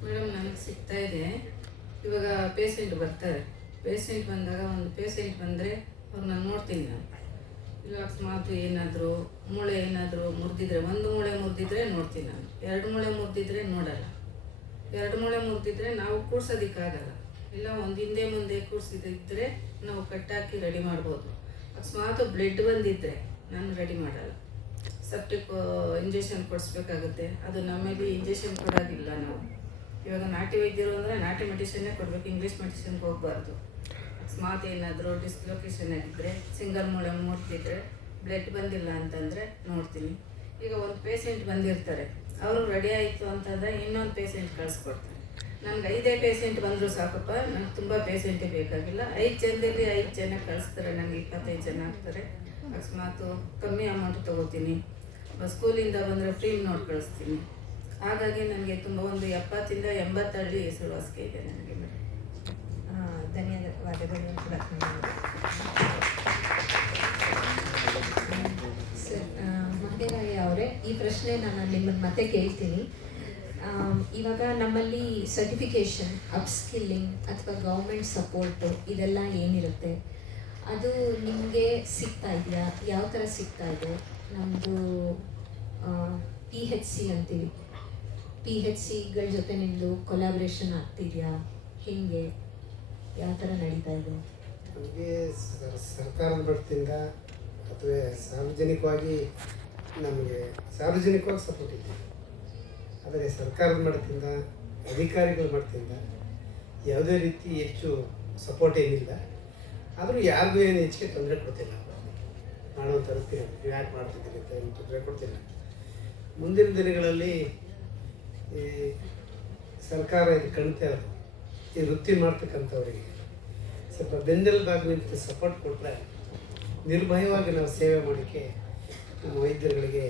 ಮೇಡಮ್, ನನಗೆ ಸಿಗ್ತಾ ಇದೆ. ಇವಾಗ ಪೇಷೆಂಟ್ ಬರ್ತಾರೆ, ಪೇಷೆಂಟ್ ಬಂದಾಗ ಒಂದು ಪೇಷೆಂಟ್ ಬಂದರೆ ಅವ್ರನ್ನ ನೋಡ್ತೀನಿ ನಾನು. ಇಲ್ಲ ಅಕಸ್ಮಾತ್ ಏನಾದರೂ ಮೂಳೆ ಏನಾದರೂ ಮುರಿದಿದ್ರೆ, 1 ಮೂಳೆ ಮುರಿದಿದ್ರೆ ನೋಡ್ತೀನಿ ನಾನು, 2 ಮೂಳೆ ಮುರಿದಿದ್ರೆ ನೋಡಲ್ಲ. 2 ಮೂಳೆ ಮುರಿದಿದ್ರೆ ನಾವು ಕೂಡ್ಸೋದಕ್ಕಾಗಲ್ಲ. ಇಲ್ಲ ಒಂದು ಹಿಂದೆ ಮುಂದೆ ಕೂರಿಸಿದ್ರೆ ನಾವು ಕಟ್ಟಾಕಿ ರೆಡಿ ಮಾಡ್ಬೋದು. ಅಕಸ್ಮಾತ್ ಬ್ಲಡ್ ಬಂದಿದ್ದರೆ ನಾನು ರೆಡಿ ಮಾಡಲ್ಲ. ಸೆಪ್ಟಿಕ್ ಇಂಜೆಕ್ಷನ್ ಕೊಡಿಸ್ಬೇಕಾಗುತ್ತೆ. ಅದು ನಮ್ಮಲ್ಲಿ ಇಂಜೆಕ್ಷನ್ ಕೊಡೋದಿಲ್ಲ ನಾವು. ಇವಾಗ ನಾಟಿ ವೈದ್ಯರು ಅಂದರೆ ನಾಟಿ ಮೆಡಿಸಿನ್ನೇ ಕೊಡಬೇಕು, ಇಂಗ್ಲೀಷ್ ಮೆಡಿಸಿನ್ಗೆ ಹೋಗಬಾರ್ದು. ಅಕಸ್ಮಾತ್ ಏನಾದರೂ ಡಿಸ್ಲೊಕೇಶನ್ ಆಗಿದ್ದರೆ, ಸಿಂಗಲ್ ಮೂಳೆ ಮುರಿದಿದ್ರೆ, ಬ್ಲಡ್ ಬಂದಿಲ್ಲ ಅಂತಂದರೆ ನೋಡ್ತೀನಿ. ಈಗ ಒಂದು ಪೇಷೆಂಟ್ ಬಂದಿರ್ತಾರೆ, ಅವರು ರೆಡಿ ಆಯಿತು ಅಂತಂದರೆ ಇನ್ನೊಂದು ಪೇಷೆಂಟ್ ಕಳಿಸ್ಕೊಡ್ತಾರೆ. ನನಗೆ 5 ಪೇಷೆಂಟ್ ಬಂದರೂ ಸಾಕಪ್ಪ, ನನಗೆ ತುಂಬ ಪೇಷೆಂಟೇ ಬೇಕಾಗಿಲ್ಲ. 5 ಜನದಲ್ಲಿ 5 ಜನ ಕಳಿಸ್ತಾರೆ, ನನಗೆ 25 ಜನ ಆಗ್ತಾರೆ. ಅಕಸ್ಮಾತು ಕಮ್ಮಿ ಅಮೌಂಟ್ ತೊಗೋತೀನಿ. ಸ್ಕೂಲಿಂದ ಬಂದರೆ ಫ್ರೀ ನೋಡಿ ಕಳಿಸ್ತೀನಿ. ಹಾಗಾಗಿ ನನಗೆ ತುಂಬ ಒಂದು 70 ಇಂದ 80 ಹಳ್ಳಿ ಹೆಸರುವಾಸಿಗೆ ಇದೆ ನನಗೆ. ಧನ್ಯವಾದಗಳು ಸರ್. ಮಹದೇವಯ್ಯ ಅವರೇ, ಈ ಪ್ರಶ್ನೆ ನಾನು ನಿಮ್ಮನ್ನು ಮತ್ತೆ ಕೇಳ್ತೀನಿ. ಇವಾಗ ನಮ್ಮಲ್ಲಿ ಸರ್ಟಿಫಿಕೇಷನ್, ಅಪ್ಸ್ಕಿಲ್ಲಿಂಗ್ ಅಥವಾ ಗೌರ್ಮೆಂಟ್ ಸಪೋರ್ಟು ಇದೆಲ್ಲ ಏನಿರುತ್ತೆ, ಅದು ನಿಮಗೆ ಸಿಗ್ತಾ ಇದೆಯಾ? ಯಾವ ಥರ ಸಿಗ್ತಾ ಇದೆ? ನಮ್ಮದು PHC ಅಂತೀವಿ, PHCಗಳ ಜೊತೆ ನಿಮ್ಮದು ಕೊಲಾಬ್ರೇಷನ್ ಆಗ್ತಿದೆಯಾ? ಹೇಗೆ, ಯಾವ ಥರ ನಡೀತಾ ಇದೆ? ನಮಗೆ ಸರ್ಕಾರದ ಮಟ್ಟದಿಂದ ಅಥವಾ ಸಾರ್ವಜನಿಕವಾಗಿ ನಮಗೆ ಸಪೋರ್ಟ್ ಇದೆ. ಆದರೆ ಸರ್ಕಾರದ ಮಟ್ಟದಿಂದ, ಅಧಿಕಾರಿಗಳ ಮಟ್ಟದಿಂದ ಯಾವುದೇ ರೀತಿ ಹೆಚ್ಚು ಸಪೋರ್ಟ್ ಏನಿಲ್ಲ. ಆದರೂ ಯಾರಿಗೂ ಏನು ಹೆಚ್ಚಿಗೆ ತೊಂದರೆ ಕೊಡ್ತಿಲ್ಲ. ಮಾಡೋದು ತರ್ತೀನಿ, ಯಾಕೆ ಮಾಡ್ತಿದ್ದೀನಿ ಅಂತ ಏನು ತೊಂದರೆ ಕೊಡ್ತಿಲ್ಲ. ಮುಂದಿನ ದಿನಗಳಲ್ಲಿ ಈ ಸರ್ಕಾರ ಇದು ಕಾಣ್ತಾ ಇರೋದು, ಈ ವೃತ್ತಿ ಮಾಡ್ತಕ್ಕಂಥವರಿಗೆ ಸ್ವಲ್ಪ ಬೆನ್ನೆಲುಬಾಗಿ ನಿಂತು ಸಪೋರ್ಟ್ ಕೊಟ್ಟರೆ ನಿರ್ಭಯವಾಗಿ ನಾವು ಸೇವೆ ಮಾಡೋಕ್ಕೆ ನಮ್ಮ ವೈದ್ಯರುಗಳಿಗೆ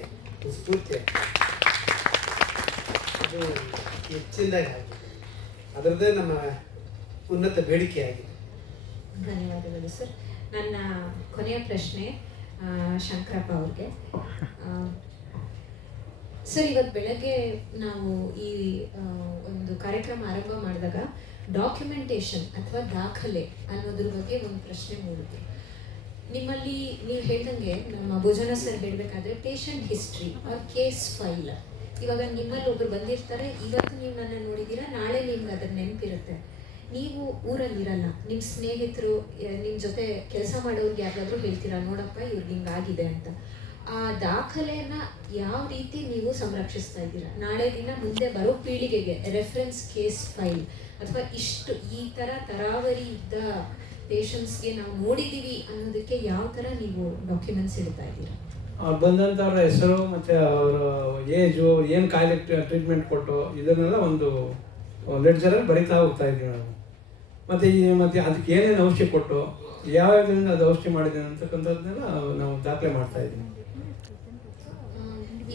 ಸ್ಫೂರ್ತಿ. ಅದು ಹೆಚ್ಚಿನದಾಗಿ ಆಗಿದೆ. ಅದರದ್ದೇ ನಮ್ಮ ಉನ್ನತ ಬೇಡಿಕೆ ಆಗಿದೆ. ಧನ್ಯವಾದಗಳು ಸರ್. ನನ್ನ ಕೊನೆಯ ಪ್ರಶ್ನೆ ಶಂಕರಪ್ಪ ಅವ್ರಿಗೆ. ಸರ್, ಇವತ್ತು ಬೆಳಗ್ಗೆ ನಾವು ಈ ಒಂದು ಕಾರ್ಯಕ್ರಮ ಆರಂಭ ಮಾಡಿದಾಗ ಡಾಕ್ಯುಮೆಂಟೇಶನ್ ಅಥವಾ ದಾಖಲೆ ಅನ್ನೋದ್ರ ಬಗ್ಗೆ ಒಂದು ಪ್ರಶ್ನೆ ಮೂಡಿತು. ನಿಮ್ಮಲ್ಲಿ ನೀವು ಹೇಳ್ದಂಗೆ ನಮ್ಮ ಭೋಜನ ಸರ್ ಹೇಳಬೇಕಾದ್ರೆ patient history or case file, ಇವಾಗ ನಿಮ್ಮಲ್ಲಿ ಒಬ್ರು ಬಂದಿರ್ತಾರೆ, ಇವತ್ತು ನೀವು ನನ್ನ ನೋಡಿದ್ದೀರಾ, ನಾಳೆ ನಿಮ್ಗೆ ಅದ್ರ ನೆನಪಿರುತ್ತೆ. ನೀವು ಊರಲ್ಲಿರಲ್ಲ, ನಿಮ್ಮ ಸ್ನೇಹಿತರು ನಿಮ್ಮ ಜೊತೆ ಕೆಲಸ ಮಾಡೋರಿಗೆ ಯಾರಾದರೂ ಹೇಳ್ತೀರಾ, ನೋಡಪ್ಪ ಇವ್ರಿಗೆ ಹಿಂಗಾಗಿದೆ ಅಂತ. ಆ ದಾಖಲೆಯನ್ನು ಯಾವ ರೀತಿ ನೀವು ಸಂರಕ್ಷಿಸ್ತಾ ಇದ್ದೀರಾ? ನಾಳೆ ದಿನ ಮುಂದೆ ಬರೋ ಪೀಳಿಗೆಗೆ ರೆಫರೆನ್ಸ್ ಕೇಸ್ ಫೈಲ್ ಅಥವಾ ಇಷ್ಟು ಈ ಥರ ತರಾವರಿ ಇದ್ದ ಪೇಷಂಟ್ಸ್ಗೆ ನಾವು ನೋಡಿದ್ದೀವಿ ಅನ್ನೋದಕ್ಕೆ ಯಾವ ಥರ ನೀವು ಡಾಕ್ಯುಮೆಂಟ್ಸ್ ಇಡ್ತಾ ಇದ್ದೀರಾ? ಬಂದಂಥವ್ರ ಹೆಸರು ಮತ್ತು ಅವರ ಏಜು, ಏನು ಕಾಯಿಲೆ ಟ್ರೀಟ್ಮೆಂಟ್ ಕೊಟ್ಟು ಇದನ್ನೆಲ್ಲ ಒಂದು ಲೆಡ್ಜರಲ್ಲಿ ಬರಿತಾ ಹೋಗ್ತಾ ಇದ್ದೀವಿ ನಾವು. ಮತ್ತು ಅದಕ್ಕೆ ಏನೇನು ಔಷಧಿ ಕೊಟ್ಟು ಯಾವ್ಯಾವುದರಿಂದ ಅದು ಔಷಧಿ ಮಾಡಿದ್ದೇನೆ ಅಂತಕ್ಕಂಥದ್ದನ್ನೆಲ್ಲ ನಾವು ದಾಖಲೆ ಮಾಡ್ತಾ ಇದ್ದೀವಿ.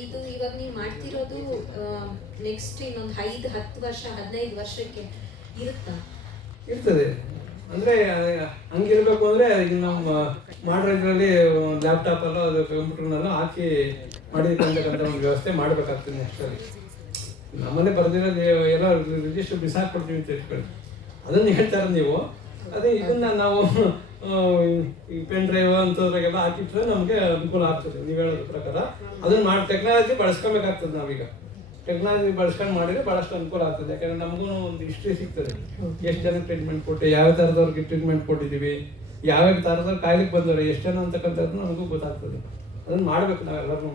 ಇದು ಇವಾಗ ನೀವು ಮಾಡ್ತಿರೋದು ನೆಕ್ಸ್ಟ್ ಇನ್ನೊಂದು 5-10 ವರ್ಷ 15 ವರ್ಷಕ್ಕೆ ಇರುತ್ತಾ? ಇರ್ತದೆ. ಅಂದರೆ ಹಂಗಿರ್ಬೇಕು ಅಂದರೆ ಈಗ ನಾವು ಮಾಡೋ ಇದರಲ್ಲಿ ಲ್ಯಾಪ್ಟಾಪಲ್ಲೋ ಅದು ಕಂಪ್ಯೂಟರ್ನಲ್ಲೋ ಹಾಕಿ ಮಾಡಿರ್ತಕ್ಕಂಥ ಒಂದು ವ್ಯವಸ್ಥೆ ಮಾಡಬೇಕಾಗ್ತದೆ. ಅಷ್ಟರಲ್ಲಿ ನಮ್ಮನ್ನೇ ಬರೆದಿರೋದು ಎಲ್ಲ ರಿಜಿಸ್ಟರ್ ಬಿಸಾಕ್ಬಿಡ್ತೀವಿ ಅಂತ ಇಟ್ಕೊಳ್ಳಿ. ಅದನ್ನು ಹೇಳ್ತಾರೆ ನೀವು. ಅದೇ ಇದನ್ನು ನಾವು ಈ ಪೆನ್ ಡ್ರೈವ್ ಅಂಥದ್ರಾಗೆಲ್ಲ ಹಾಕಿಟ್ರೆ ನಮಗೆ ಅನುಕೂಲ ಆಗ್ತದೆ. ನೀವು ಹೇಳೋದ್ರ ಪ್ರಕಾರ ಅದನ್ನು ಟೆಕ್ನಾಲಜಿ ಬಳಸ್ಕೊಬೇಕಾಗ್ತದೆ. ನಾವೀಗ ಟೆಕ್ನಾಲಜಿ ಬಳಸ್ಕೊಂಡು ಮಾಡಿದರೆ ಭಾಳಷ್ಟು ಅನುಕೂಲ ಆಗ್ತದೆ. ಯಾಕಂದರೆ ನಮಗೂ ಒಂದು ಹಿಸ್ಟ್ರಿ ಸಿಗ್ತದೆ, ಎಷ್ಟು ಜನಕ್ಕೆ ಟ್ರೀಟ್ಮೆಂಟ್ ಕೊಟ್ಟು, ಯಾವ ಥರದವ್ರಿಗೆ ಟ್ರೀಟ್ಮೆಂಟ್ ಕೊಟ್ಟಿದ್ದೀವಿ, ಯಾವ್ಯಾವ ಥರದವ್ರು ಕಾಯಿಲೆಗೆ ಬಂದವ್ರೆ, ಎಷ್ಟು ಜನ ಅಂತಕ್ಕಂಥದ್ದು ನಮಗೂ ಗೊತ್ತಾಗ್ತದೆ. ಅದನ್ನು ಮಾಡಬೇಕು ನಾವೆಲ್ಲರೂ.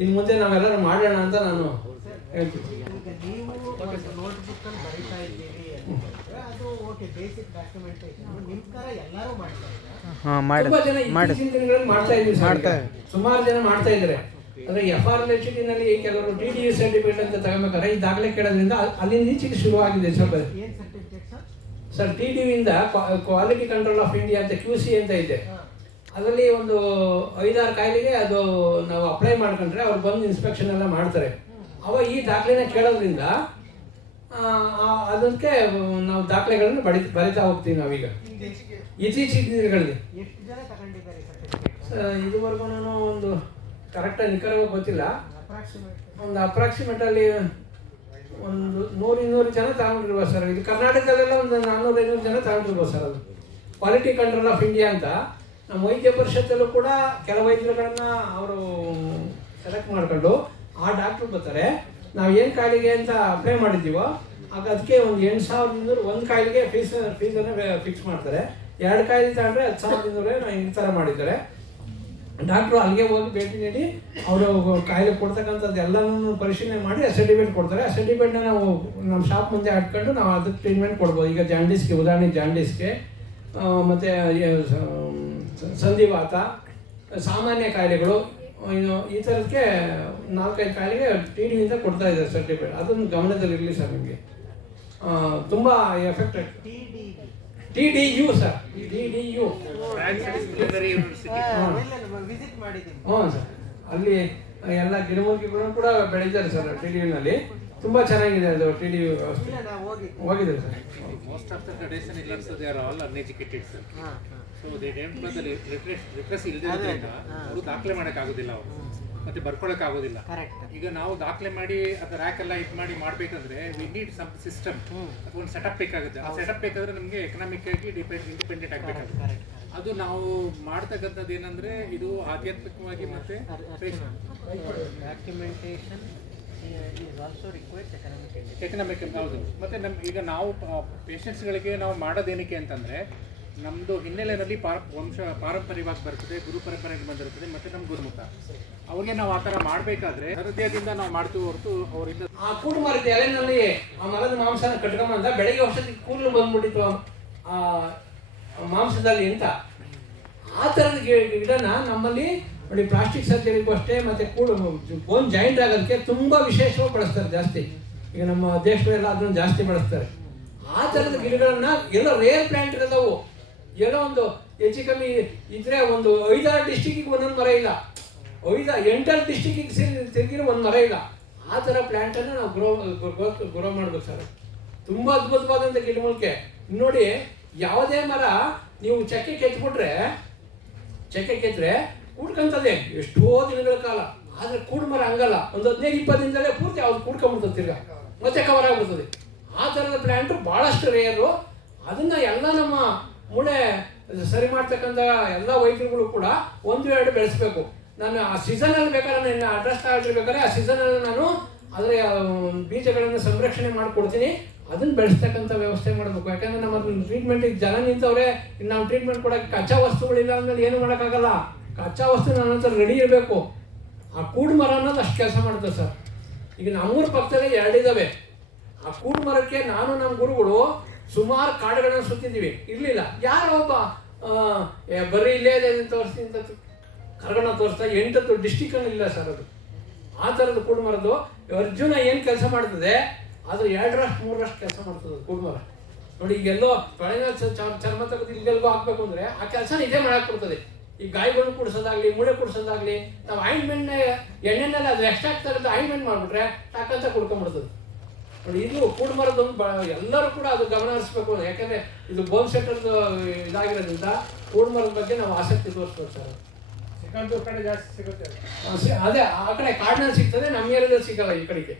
ಇನ್ನು ಮುಂದೆ ನಾವೆಲ್ಲರೂ ಮಾಡೋಣ ಅಂತ ನಾನು ಹೇಳ್ತೀನಿ. ತುಂಬಾ ಜನ ಇತ್ತೀಚಿನ ದಿನಗಳಲ್ಲಿ ಮಾಡ್ತಾ ಇದ್ದೀವಿ ಸರ್. ಸುಮಾರು ಜನ ಮಾಡ್ತಾ ಇದ್ದಾರೆ. ಅಂದರೆ FRLHD ಕೆಲವರು TDU ಸರ್ಟಿಫಿಕೇಟ್ ಅಂತ ತಗೋಬೇಕಾದ್ರೆ ಈ ದಾಖಲೆ ಕೇಳೋದ್ರಿಂದ ಅಲ್ಲಿಂದ ಈಚೆಗೆ ಶುರುವಾಗಿದೆ ಸ್ವಲ್ಪ ಸರ್. TDU ಇಂದ ಕ್ವಾಲಿಟಿ ಕಂಟ್ರೋಲ್ ಆಫ್ ಇಂಡಿಯಾ ಅಂತ QC ಅಂತ ಇದೆ. ಅದರಲ್ಲಿ ಒಂದು 5-6 ಕಾಯಿಲೆಗೆ ಅದು ನಾವು ಅಪ್ಲೈ ಮಾಡ್ಕೊಂಡ್ರೆ ಅವ್ರು ಬಂದು ಇನ್ಸ್ಪೆಕ್ಷನ್ ಎಲ್ಲ ಮಾಡ್ತಾರೆ. ಅವ ಈ ದಾಖಲೆನ ಕೇಳೋದ್ರಿಂದ ಅದಕ್ಕೆ ನಾವು ದಾಖಲೆಗಳನ್ನು ಬರಿತಾ ಹೋಗ್ತೀವಿ ನಾವೀಗ ಇತ್ತೀಚಿನ ದಿನಗಳಲ್ಲಿ. ಇದುವರೆಗೂ ಒಂದು ಕರೆಕ್ಟಾಗಿ ನಿಖರವಾಗಿ ಗೊತ್ತಿಲ್ಲ, ಒಂದು ಅಪ್ರಾಕ್ಸಿಮೇಟಲ್ಲಿ ಒಂದು 100-200 ಜನ ತಗೊಂಡಿರ್ಬೋದು ಸರ್. ಇದು ಕರ್ನಾಟಕದಲ್ಲೆಲ್ಲ ಒಂದು 400-500 ಜನ ತಗೊಂಡಿರ್ಬೋದು ಸರ್. ಅದು ಕ್ವಾಲಿಟಿ ಕಂಟ್ರೋಲ್ ಆಫ್ ಇಂಡಿಯಾ ಅಂತ ನಮ್ಮ ವೈದ್ಯ ಪರಿಷತ್ತಲ್ಲೂ ಕೂಡ ಕೆಲವು ವೈದ್ಯರುಗಳನ್ನ ಅವರು ಸೆಲೆಕ್ಟ್ ಮಾಡ್ಕೊಂಡು ಆ ಡಾಕ್ಟ್ರು ಬರ್ತಾರೆ. ನಾವು ಏನು ಕಾಯಿಲೆಗೆ ಅಂತ ಅಪ್ಲೈ ಮಾಡಿದ್ದೀವೋ ಆಗ ಅದಕ್ಕೆ ಒಂದು 8,200 ಒಂದು ಕಾಯಿಲೆಗೆ ಫೀಸನ್ನು ಫಿಕ್ಸ್ ಮಾಡ್ತಾರೆ. 2 ಕಾಯಿಲೆ ತಗೊಂಡ್ರೆ 10,200 ಈ ಥರ ಮಾಡಿದ್ದಾರೆ. ಡಾಕ್ಟ್ರು ಅಲ್ಲಿಗೆ ಹೋಗಿ ಭೇಟಿ ನೀಡಿ ಅವರು ಕಾಯಿಲೆ ಕೊಡ್ತಕ್ಕಂಥದ್ದು ಎಲ್ಲನೂ ಪರಿಶೀಲನೆ ಮಾಡಿ ಆ ಸರ್ಟಿಫಿಕೇಟ್ ಕೊಡ್ತಾರೆ. ಆ ಸರ್ಟಿಫಿಕೇಟ್ನ ನಾವು ನಮ್ಮ ಶಾಪ್ ಮುಂದೆ ಹಾಕ್ಕೊಂಡು ನಾವು ಅದಕ್ಕೆ ಟ್ರೀಟ್ಮೆಂಟ್ ಕೊಡ್ಬೋದು. ಈಗ ಜಾಂಡೀಸ್ಗೆ, ಉದಾಹರಣೆಗೆ ಜಾಂಡೀಸ್ಗೆ ಮತ್ತು ಸಂಧಿವಾತ, ಸಾಮಾನ್ಯ ಕಾಯಿಲೆಗಳು, ಇನ್ನು ಈ ಥರಕ್ಕೆ 4-5 ಕಾಯಿಲೆಗೆ TDU ಇಂದ ಕೊಡ್ತಾ ಇದ್ದಾರೆ ಸರ್ಟಿಫಿಕೇಟ್. ಅದನ್ನು ಗಮನದಲ್ಲಿರಲಿ ಸರ್. ನಿಮಗೆ ತುಂಬ ಎಫೆಕ್ಟ್ TDU ಸರ್. TDU ಹ್ಞೂ ಸರ್. ಅಲ್ಲಿ ಎಲ್ಲ ಗಿಡಮೂಲಿಕೆಗಳು ಕೂಡ ಬೆಳೀತಾರೆ ಸರ್ TDUನಲ್ಲಿ. ತುಂಬ ಚೆನ್ನಾಗಿದೆ ಅದು TDU ವ್ಯವಸ್ಥೆ. ಹೋಗಿದ್ದಾರೆ sir. Most of the traditional healers, they are all uneducated, sir. So they don't know the literacy ಇಲ್ಲದಿರೋದ್ರಿಂದ ಅವರು ದಾಖಲೆ ಮಾಡೋಕ್ಕಾಗೋದಿಲ್ಲ, ಅವರು ಮತ್ತೆ ಬರ್ಕೊಳ್ಳೋಕ್ಕಾಗೋದಿಲ್ಲ. ಈಗ ನಾವು ದಾಖಲೆ ಮಾಡಿ ಅದು ರ್ಯಾಕ್ ಎಲ್ಲ ಇದು ಮಾಡಿ ಮಾಡಬೇಕಂದ್ರೆ ವಿ ನೀಡ್ ಸಮ್ ಸಿಸ್ಟಮ್ ಅಥವಾ ಒಂದು ಸೆಟಪ್ ಬೇಕಾಗುತ್ತೆ. ಆ ಸೆಟಪ್ ಬೇಕಾದ್ರೆ ನಮಗೆ ಎಕನಾಮಿಕ್ ಆಗಿ ಇಂಡಿಪೆಂಡೆಂಟ್ ಆಗಬೇಕಾಗುತ್ತೆ. ಅದು ನಾವು ಮಾಡ್ತಕ್ಕಂಥದ್ದು ಏನಂದರೆ ಇದು ಆಧ್ಯಾತ್ಮಿಕವಾಗಿ ಮತ್ತು ಎಕನಾಮಿಕ್ ಹೌದು. ಮತ್ತು ಈಗ ನಾವು ಪೇಷಂಟ್ಸ್ಗಳಿಗೆ ನಾವು ಮಾಡೋದೇನಕ್ಕೆ ಅಂತಂದರೆ ನಮ್ಮದು ಹಿನ್ನೆಲೆಯಲ್ಲಿ ಪಾರಂಪರ್ಯವಾಗಿ ಬರ್ತದೆ, ಗುರು ಪರಂಪರೆಗೆ ಬಂದಿರ್ತದೆ, ಮತ್ತು ನಮ್ಮ ಗುರುಮುಖ ಅವ್ರಿಗೆ ನಾವು ಆ ಥರ ಮಾಡಬೇಕಾದ್ರೆ ಹೃದಯದಿಂದ ನಾವು ಮಾಡ್ತೀವಿ ಹೊರತು ಅವರಿಂದ ಆ ಕೂಡು ಮರದ ಎಲೆನಲ್ಲಿ ಆ ಮರದ ಮಾಂಸನ ಕಟ್ಕೊಂಬಂದ ಬೆಳಗ್ಗೆ ವರ್ಷಕ್ಕೆ ಕೂದಲು ಬಂದ್ಬಿಟ್ಟಿತ್ತು ಆ ಮಾಂಸದಲ್ಲಿ ಅಂತ. ಆ ಥರದ ಗಿಡನ ನಮ್ಮಲ್ಲಿ ನೋಡಿ ಪ್ಲಾಸ್ಟಿಕ್ ಸರ್ಜರಿಗೂ ಅಷ್ಟೇ, ಮತ್ತು ಬೋನ್ ಜಾಯಿಂಟ್ ಆಗೋದಕ್ಕೆ ತುಂಬ ವಿಶೇಷವಾಗಿ ಬಳಸ್ತಾರೆ ಜಾಸ್ತಿ. ಈಗ ನಮ್ಮ ದೇಶದಲ್ಲೆಲ್ಲ ಅದನ್ನು ಜಾಸ್ತಿ ಬಳಸ್ತಾರೆ. ಆ ಥರದ ಗಿಡಗಳನ್ನ ಎಲ್ಲೋ ರೇರ್ ಪ್ಲಾಂಟ್ ಇರೋದವು, ಎಲ್ಲೋ ಒಂದು ಹೆಚ್ಚು ಕಮ್ಮಿ ಇದ್ರೆ ಒಂದು 5-6 ಡಿಸ್ಟಿಕ್ಕಿಗೆ ಒಂದೊಂದು ಮರ ಇಲ್ಲ, 8 ಡಿಸ್ಟಿಕ್ಕಿಗೆ ತಿರುಗಿರೋ ಒಂದು ಮರ ಇಲ್ಲ. ಆ ಥರ ಪ್ಲ್ಯಾಂಟನ್ನು ನಾವು ಗ್ರೋ ಮಾಡ್ಬೇಕು ಸರ್. ತುಂಬ ಅದ್ಭುತವಾದಂಥ ಗಿಡಮೂಲಿಕೆ. ನೋಡಿ, ಯಾವುದೇ ಮರ ನೀವು ಚಕ್ಕೆ ಕೆತ್ತಿದ್ರೆ ಕೂಡ್ಕೊಂತದೆ ಎಷ್ಟೋ ದಿನಗಳ ಕಾಲ. ಆದರೆ ಕೂಡು ಮರ ಹಂಗಲ್ಲ, ಒಂದು 15-20 ದಿನದಲ್ಲೇ ಪೂರ್ತಿ ಅವ್ರು ಕೂಡ್ಕೊಂಡ್ಬಿಡ್ತದೆ, ತಿರ್ಗಾ ಮತ್ತೆ ಕವರ್ ಆಗ್ಬಿಡ್ತದೆ. ಆ ಥರದ ಪ್ಲ್ಯಾಂಟು ಭಾಳಷ್ಟು ರೇರು. ಅದನ್ನು ಎಲ್ಲ ನಮ್ಮ ಮೂಳೆ ಸರಿ ಮಾಡ್ತಕ್ಕಂಥ ಎಲ್ಲ ವೈದ್ಯರುಗಳು ಕೂಡ 1-2 ಬೆಳೆಸಬೇಕು. ನಾನು ಆ ಸೀಸನಲ್ಲಿ ಬೇಕಾದ್ರೆ ನನ್ನ ಅಡ್ರೆಸ್ ಆಗಿರ್ಬೇಕಾದ್ರೆ ಆ ಸೀಸನಲ್ಲಿ ನಾನು ಅದರ ಬೀಜಗಳನ್ನು ಸಂರಕ್ಷಣೆ ಮಾಡಿಕೊಡ್ತೀನಿ. ಅದನ್ನು ಬೆಳೆಸ್ತಕ್ಕಂಥ ವ್ಯವಸ್ಥೆ ಮಾಡಬೇಕು. ಯಾಕಂದರೆ ನಮ್ಮ ಟ್ರೀಟ್ಮೆಂಟಿಗೆ ಜನ ನಿಂತವ್ರೆ, ನಾವು ಟ್ರೀಟ್ಮೆಂಟ್ ಕೊಡೋಕ್ಕೆ ಕಚ್ಚಾ ವಸ್ತುಗಳಿಲ್ಲ ಅಂದಮೇಲೆ ಏನು ಮಾಡೋಕ್ಕಾಗಲ್ಲ. ಕಚ್ಚಾ ವಸ್ತು ನನ್ನ ಹತ್ರ ರೆಡಿ ಇರಬೇಕು. ಆ ಕೂಡು ಮರ ಅನ್ನೋದು ಅಷ್ಟು ಕೆಲಸ ಮಾಡುತ್ತೆ ಸರ್. ಈಗ ನಮ್ಮೂರ ಪಕ್ಕದಲ್ಲೇ 2 ಇದ್ದಾವೆ. ಆ ಕೂಡು ಮರಕ್ಕೆ ನಾನು ನಮ್ಮ ಗುರುಗಳು ಸುಮಾರು ಕಾಡುಗಳನ್ನು ಸುತ್ತಿದ್ದೀವಿ. ಇರಲಿಲ್ಲ, ಯಾರೋ ಒಬ್ಬ ಬರೀ ಇಲ್ಲೇ ತೋರಿಸ್ತೀನಿ ಅಂತ ಕರ್ಗಣ ತೋರಿಸ್ತಾ 8 ಡಿಸ್ಟಿಕಲ್ಲಿ ಇಲ್ಲ ಸರ್ ಅದು. ಆ ಥರದ್ದು ಕೂಡು ಮರದ್ದು ಅರ್ಜುನ ಏನು ಕೆಲಸ ಮಾಡ್ತದೆ ಅದು 2-3 ಕೆಲಸ ಮಾಡ್ತದೆ ಕೂಡು ಮರ. ನೋಡಿ, ಈಗೆಲ್ಲೋ ತೊಳೆನ ಚರ್ಮ ತೆಗೆದು ಇಲ್ಲೆಲ್ಗೋ ಹಾಕ್ಬೇಕು ಅಂದರೆ ಆ ಕೆಲಸನ ಇದೇ ಮಾಡಕ್ಕೆ ಕೊಡ್ತದೆ. ಈ ಗಾಯಗಳನ್ನು ಕುಡಿಸೋದಾಗಲಿ, ಮೂಳೆ ಕುಡಿಸೋದಾಗಲಿ, ನಾವು ಆಯಿಂಟ್ಮೆಂಟ್ನ ಎಣ್ಣೆನೆಲ್ಲ ಅದು ಎಕ್ಸ್ಟ್ರಾಕ್ಟ್ ತೆಗೆದು ಆಯಿಂಟ್ಮೆಂಟ್ ಮಾಡಿಬಿಟ್ರೆ ಸಾಕಂತ ಕುಡ್ಕೊಂಡ್ಬಿಡ್ತದೆ. ನೋಡಿ, ಇದು ಕೂಡು ಮರದೊಂದು ಎಲ್ಲರೂ ಕೂಡ ಅದು ಗಮನ ಹರಿಸ್ಬೇಕು. ಯಾಕಂದರೆ ಇದು ಬೋನ್ ಸೆಟರ್ದು ಇದಾಗಿರೋದ್ರಿಂದ ಕೂಡು ಮರದ ಬಗ್ಗೆ ನಾವು ಆಸಕ್ತಿ ತೋರಿಸ್ಬೇಕು ಸರ್. ಸಿಕ್ಕಂತ ಕಡೆ ಜಾಸ್ತಿ ಸಿಗುತ್ತೆ. ಅದೇ ಆ ಕಡೆ ಕಾಡಿನಲ್ಲಿ ಸಿಗ್ತದೆ, ನಮ್ಮ ಏರಿಯಾದಲ್ಲಿ ಸಿಗಲ್ಲ ಈ ಕಡೆಗೆ.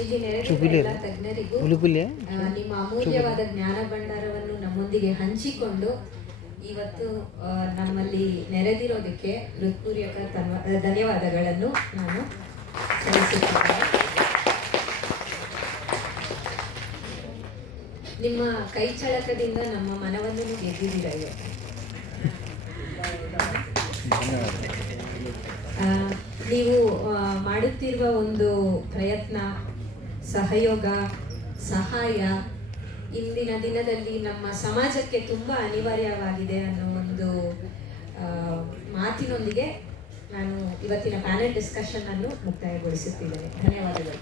ಇಲ್ಲಿ ನೆರೆದಿರುವ ಎಲ್ಲ ತಜ್ಞರಿಗೂ ನಿಮ್ಮ ಅಮೂಲ್ಯವಾದ ಜ್ಞಾನ ಭಂಡಾರವನ್ನು ನಮ್ಮೊಂದಿಗೆ ಹಂಚಿಕೊಂಡು ಇವತ್ತು ನಮ್ಮಲ್ಲಿ ನೆರೆದಿರೋದಕ್ಕೆ ಹೃತ್ಪೂರ್ವಕ ಧನ್ಯವಾದಗಳನ್ನು ನಾನು ಸಲ್ಲಿಸುತ್ತೇನೆ. ನಿಮ್ಮ ಕೈ ಚಳಕದಿಂದ ನಮ್ಮ ಮನವನ್ನು ಗೆದ್ದಿದ್ದೀರ ಇವತ್ತು. ನೀವು ಮಾಡುತ್ತಿರುವ ಒಂದು ಪ್ರಯತ್ನ, ಸಹಯೋಗ, ಸಹಾಯ ಇಂದಿನ ದಿನದಲ್ಲಿ ನಮ್ಮ ಸಮಾಜಕ್ಕೆ ತುಂಬ ಅನಿವಾರ್ಯವಾಗಿದೆ ಅನ್ನೋ ಒಂದು ಮಾತಿನೊಂದಿಗೆ ನಾನು ಇವತ್ತಿನ ಪ್ಯಾನೆಲ್ ಡಿಸ್ಕಷನ್ ಅನ್ನು ಮುಕ್ತಾಯಗೊಳಿಸುತ್ತಿದ್ದೇನೆ. ಧನ್ಯವಾದಗಳು.